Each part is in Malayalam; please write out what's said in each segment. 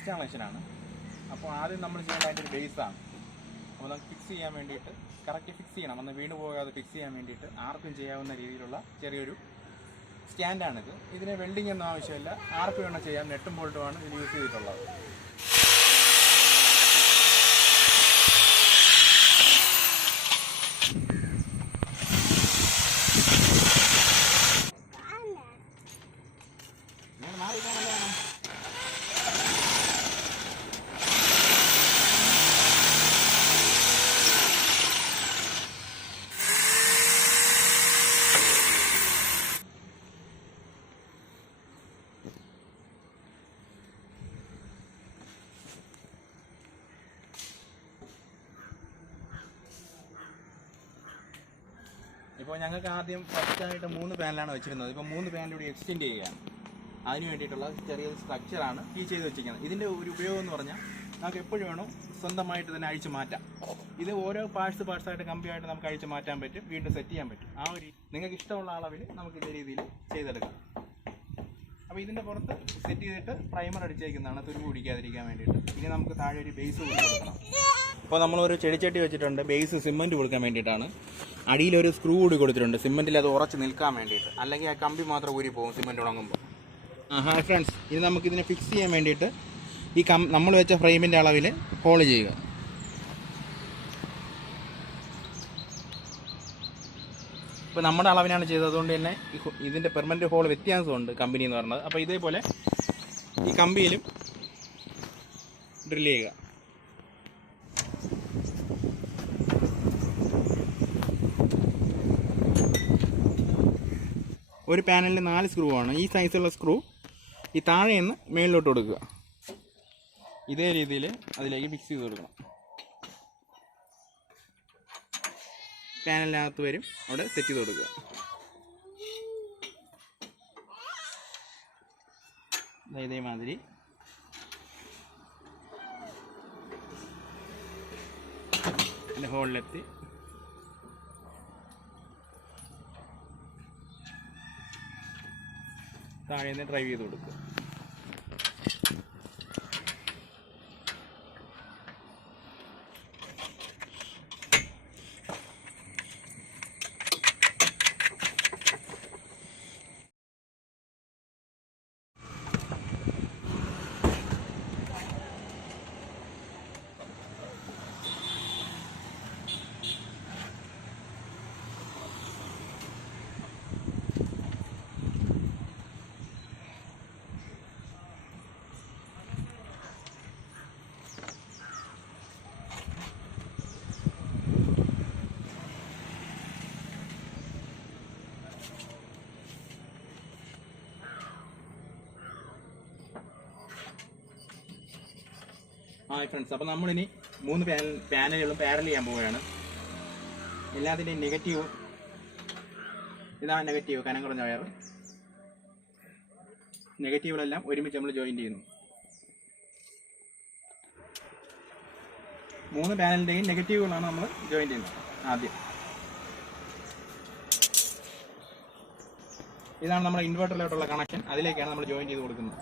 ഇൻസ്റ്റാളേഷനാണ്. അപ്പോൾ ആദ്യം നമ്മൾ ചെയ്യേണ്ട അതിൻ്റെ ഒരു ബേസാണ്. അപ്പോൾ നമുക്ക് ഫിക്സ് ചെയ്യാൻ വേണ്ടിയിട്ട് കറക്റ്റ് ഫിക്സ് ചെയ്യണം, ഒന്ന് വീണ് പോകാതെ ഫിക്സ് ചെയ്യാൻ വേണ്ടിയിട്ട് ആർക്കും ചെയ്യാവുന്ന രീതിയിലുള്ള ചെറിയൊരു സ്റ്റാൻഡാണിത്. ഇതിന് വെൽഡിംഗ് ഒന്നും ആവശ്യമില്ല, ആർക്ക് വേണം ചെയ്യാം. നെട്ടും ബോൾട്ടുമാണ് ഇത് യൂസ് ചെയ്തിട്ടുള്ളത്. ഇപ്പോൾ ഞങ്ങൾക്ക് ആദ്യം ഫസ്റ്റായിട്ട് 3 പാനലാണ് വെച്ചിരുന്നത്. ഇപ്പോൾ 3 പാനലൂടെ എക്സ്റ്റെൻഡ് ചെയ്യുകയാണ്. അതിന് വേണ്ടിയിട്ടുള്ള ചെറിയൊരു സ്ട്രക്ചറാണ് ഈ ചെയ്ത് വെച്ചിരിക്കുന്നത്. ഇതിൻ്റെ ഒരു ഉപയോഗം എന്ന് പറഞ്ഞാൽ നമുക്ക് എപ്പോഴും വേണം സ്വന്തമായിട്ട് തന്നെ അഴിച്ചു മാറ്റാം. ഇത് ഓരോ പാർട്സായിട്ട് കമ്പിയായിട്ട് നമുക്ക് അഴിച്ചു മാറ്റാൻ പറ്റും, വീണ്ടും സെറ്റ് ചെയ്യാൻ പറ്റും. ആ ഒരു നിങ്ങൾക്ക് ഇഷ്ടമുള്ള അളവിൽ നമുക്ക് ഇതേ രീതിയിൽ ചെയ്തെടുക്കാം. അപ്പോൾ ഇതിൻ്റെ പുറത്ത് സെറ്റ് ചെയ്തിട്ട് പ്രൈമർ അടിച്ചേക്കുന്നതാണ്, തുരുമ്പ് പിടിക്കാതിരിക്കാൻ വേണ്ടിയിട്ട്. ഇനി നമുക്ക് താഴെ ഒരു ബേസ് കൊടുക്കണം. അപ്പോൾ നമ്മളൊരു ചെടിച്ചട്ടി വെച്ചിട്ടുണ്ട്, ബേസ് സിമെൻറ്റ് കൊടുക്കാൻ വേണ്ടിയിട്ടാണ്. അടിയിലൊരു സ്ക്രൂ കൂടി കൊടുത്തിട്ടുണ്ട്, സിമെൻറ്റിൽ അത് ഉറച്ച് നിൽക്കാൻ വേണ്ടിയിട്ട്. അല്ലെങ്കിൽ ആ കമ്പി മാത്രം ഊരി പോകും സിമെൻറ്റ് ഉണങ്ങുമ്പോൾ. ഹായ് ഫ്രണ്ട്സ്, ഇനി നമുക്കിതിനെ ഫിക്സ് ചെയ്യാൻ വേണ്ടിയിട്ട് ഈ നമ്മൾ വെച്ച ഫ്രെയിമിൻ്റെ അളവിൽ ഹോൾ ചെയ്യുക. ഇപ്പോൾ നമ്മുടെ അളവിനാണ് ചെയ്തത്, അതുകൊണ്ട് തന്നെ ഇതിൻ്റെ പെർമനൻറ്റ് ഹോൾ വ്യത്യാസമുണ്ട് കമ്പനി എന്ന് പറഞ്ഞത്. അപ്പോൾ ഇതേപോലെ ഈ കമ്പിയിലും ഡ്രിൽ ചെയ്യുക. ഒരു പാനലിൽ 4 സ്ക്രൂ ആണ്. ഈ സൈസുള്ള സ്ക്രൂ ഈ താഴെ നിന്ന് മേളിലോട്ട് കൊടുക്കുക. ഇതേ രീതിയിൽ അതിലേക്ക് ഫിക്സ് ചെയ്ത് കൊടുക്കണം. പാനലിനകത്ത് വരും, അവിടെ സെറ്റ് ചെയ്ത് കൊടുക്കുക. ഇതേമാതിരി അതിൻ്റെ ഹോളിലെത്തി താഴെ നിന്ന് ഡ്രൈവ് ചെയ്ത് കൊടുക്കുക. ഹായ് ഫ്രണ്ട്സ്, അപ്പോൾ നമ്മളിനി 3 പാനലുകളും പാരൽ ചെയ്യാൻ പോവുകയാണ്. എല്ലാത്തിൻ്റെയും നെഗറ്റീവ് ഇതാണ്. നെഗറ്റീവ് കനം കുറഞ്ഞ വയർ. നെഗറ്റീവുകളെല്ലാം ഒരുമിച്ച് നമ്മൾ ജോയിൻറ്റ് ചെയ്യുന്നു. 3 പാനലിൻ്റെയും നെഗറ്റീവുകളാണ് നമ്മൾ ജോയിൻറ്റ് ചെയ്യുന്നത്. ആദ്യം ഇതാണ് നമ്മുടെ ഇൻവെർട്ടറിലോട്ടുള്ള കണക്ഷൻ, അതിലേക്കാണ് നമ്മൾ ജോയിൻറ്റ് ചെയ്ത് കൊടുക്കുന്നത്.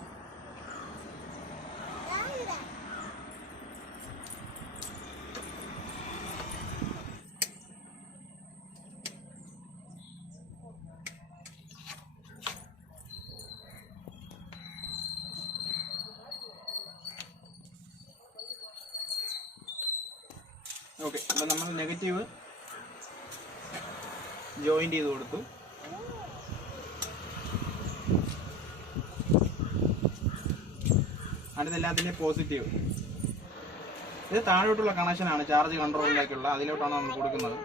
ഓക്കെ, അപ്പോൾ നമ്മൾ നെഗറ്റീവ് ജോയിൻറ്റ് ചെയ്ത് കൊടുത്തു. അടുത്തെല്ലാത്തിൻ്റെ പോസിറ്റീവ്. ഇത് താഴോട്ടുള്ള കണക്ഷനാണ്, ചാർജ് കൺട്രോളിലേക്കുള്ള. അതിലോട്ടാണ് നമ്മൾ കൊടുക്കുന്നത്.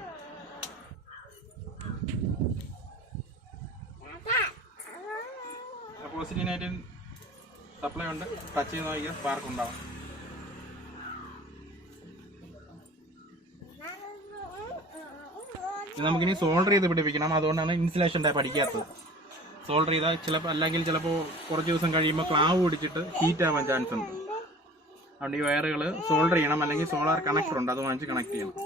പോസിറ്റീവായിട്ട് സപ്ലൈ ഉണ്ട്, ടച്ച് ചെയ്ത് നോക്കിയാൽ സ്പാർക്ക് ഉണ്ടാവും. നമുക്കിനി സോൾഡർ ചെയ്ത് പിടിപ്പിക്കണം, അതുകൊണ്ടാണ് ഇൻസുലേഷൻ ടൈപ്പ് അടിക്കാത്തത്. സോൾഡർ ചെയ്താൽ ചിലപ്പോൾ കുറച്ച് ദിവസം കഴിയുമ്പോൾ ക്ലാവ് പിടിച്ചിട്ട് ഹീറ്റ് ആവാൻ ചാൻസ് ഉണ്ട്. അതുകൊണ്ട് ഈ വയറുകൾ സോൾഡർ ചെയ്യണം, അല്ലെങ്കിൽ സോളാർ കണക്ടർ ഉണ്ട്, അത് വാങ്ങിച്ച് കണക്ട് ചെയ്യണം.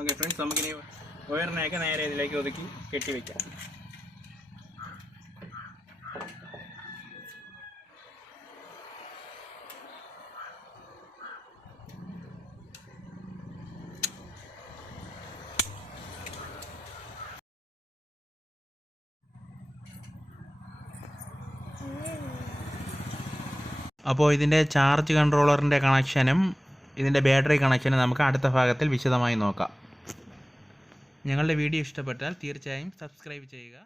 ഓക്കെ ഫ്രണ്ട്സ്, നമുക്കിനി വയറിനെയൊക്കെ നേരെ ഇതിലേക്ക് ഒതുക്കി കെട്ടി വയ്ക്കാം. അപ്പോൾ ഇതിൻ്റെ ചാർജ് കൺട്രോളറിൻ്റെ കണക്ഷനും ഇതിൻ്റെ ബാറ്ററി കണക്ഷനും നമുക്ക് അടുത്ത ഭാഗത്തിൽ വിശദമായി നോക്കാം. ഞങ്ങളുടെ വീഡിയോ ഇഷ്ടപ്പെട്ടാൽ തീർച്ചയായും സബ്സ്ക്രൈബ് ചെയ്യുക.